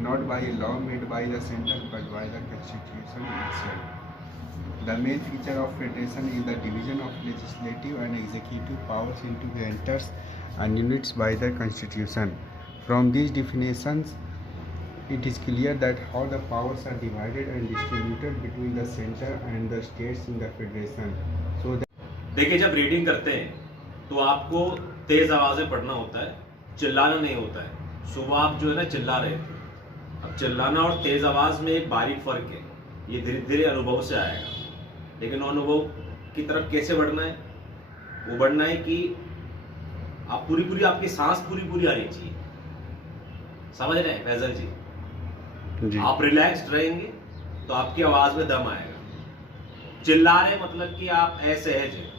not by a law made by the center but by the constitution itself. The main feature of federation is the division of legislative and executive powers into centers and units by the constitution. From these definitions, it is clear that how the powers are divided and distributed between the center and the states in the federation. So देखिए, जब reading करते हैं तो आपको तेज आवाज में पढ़ना होता है, चिल्लाना नहीं होता है। सुबह आप जो है ना चिल्ला रहे थे, अब चिल्लाना और तेज आवाज में एक बारीक फर्क है। ये धीरे धीरे अनुभव से आएगा, लेकिन अनुभव की तरफ कैसे बढ़ना है? वो बढ़ना है कि आप पूरी आपकी सांस पूरी आनी चाहिए। समझ रहे हैं फैजल जी? आप रिलैक्स्ड रहेंगे तो आपकी आवाज में दम आएगा। चिल्ला रहे मतलब कि आप असहज हैं,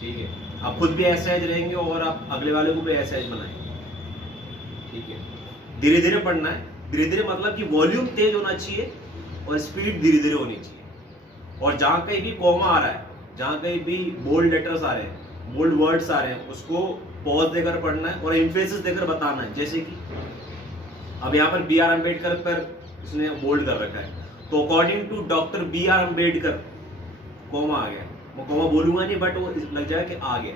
ठीक है? आप खुद भी असहज रहेंगे और आप अगले वाले को भी असहज बनाएंगे, ठीक है? धीरे धीरे पढ़ना है। धीरे धीरे मतलब कि वॉल्यूम तेज होना चाहिए और स्पीड धीरे धीरे होनी चाहिए। और जहां कहीं भी कॉमा आ रहा है, जहां कहीं भी बोल्ड लेटर्स आ रहे हैं, बोल्ड वर्ड्स आ रहे हैं, उसको पॉज देकर पढ़ना है और एम्फेसिस देकर बताना है। जैसे कि अब यहाँ पर B.R. अम्बेडकर पर इसने बोल्ड कर रखा है, तो according to doctor B.R. Ambedkar comma आ गया। मैं कॉमा बोलूंगा नहीं, बट वो लग जाएगा कि आ गया।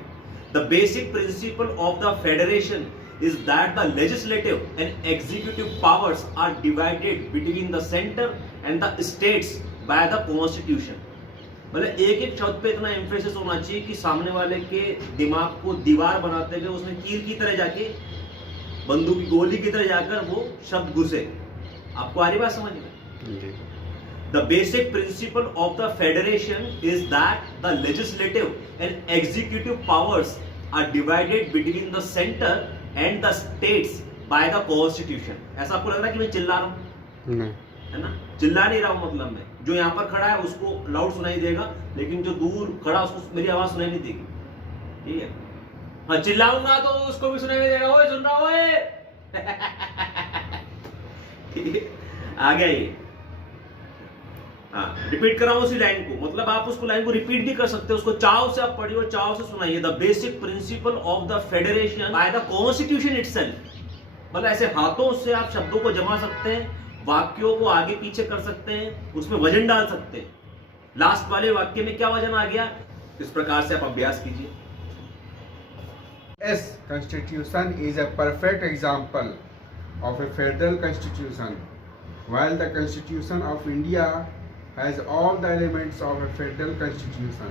The basic principle of the federation is that the legislative and executive powers are divided between the center and the states by the constitution। मतलब एक शब्द पे इतना एम्फेसिस होना चाहिए कि सामने वाले के दिमाग को दीवार बनाते हुए उसमें कील की तरह जाके, बंदूक की गोली की तरह जाकर वो शब्द घुसे। आपको आ रही बात समझ में? The basic principle of the federation is that the legislative and executive powers are divided between the center and the states by the constitution। ऐसा आपको लग रहा है कि मैं चिल्ला रहा हूँ? नहीं, है ना? चिल्ला नहीं रहा हूँ, मतलब मैं जो यहाँ पर खड़ा है उसको लाउड सुनाई देगा, लेकिन जो दूर खड़ा उसको मेरी आवाज सुनाई नहीं देगी, ठीक है? हाँ, चिल्लाऊंगा तो उसको भी सुनाई नहीं देगा। ओए सुन रहा ओए ठीक है, आ गया ये। हाँ, रिपीट कर रहा हूं उसी लाइन को, मतलब आप उसको लाइन को रिपीट भी कर सकते हो। उसको चाव से आप पढ़िए, चाव से सुनाइए। The basic principle of the federation by the constitution itself. मतलब ऐसे हाथों से आप शब्दों को जमा सकते हैं, वाक्यों को आगे पीछे कर सकते हैं, उसमें वजन डाल सकते हैं। लास्ट वाले वाक्य में क्या वजन आ गया, इस प्रकार से आप अभ्यास कीजिए। Yes, Constitution is a perfect example of a federal constitution, while the Constitution of India has all the elements of a federal constitution.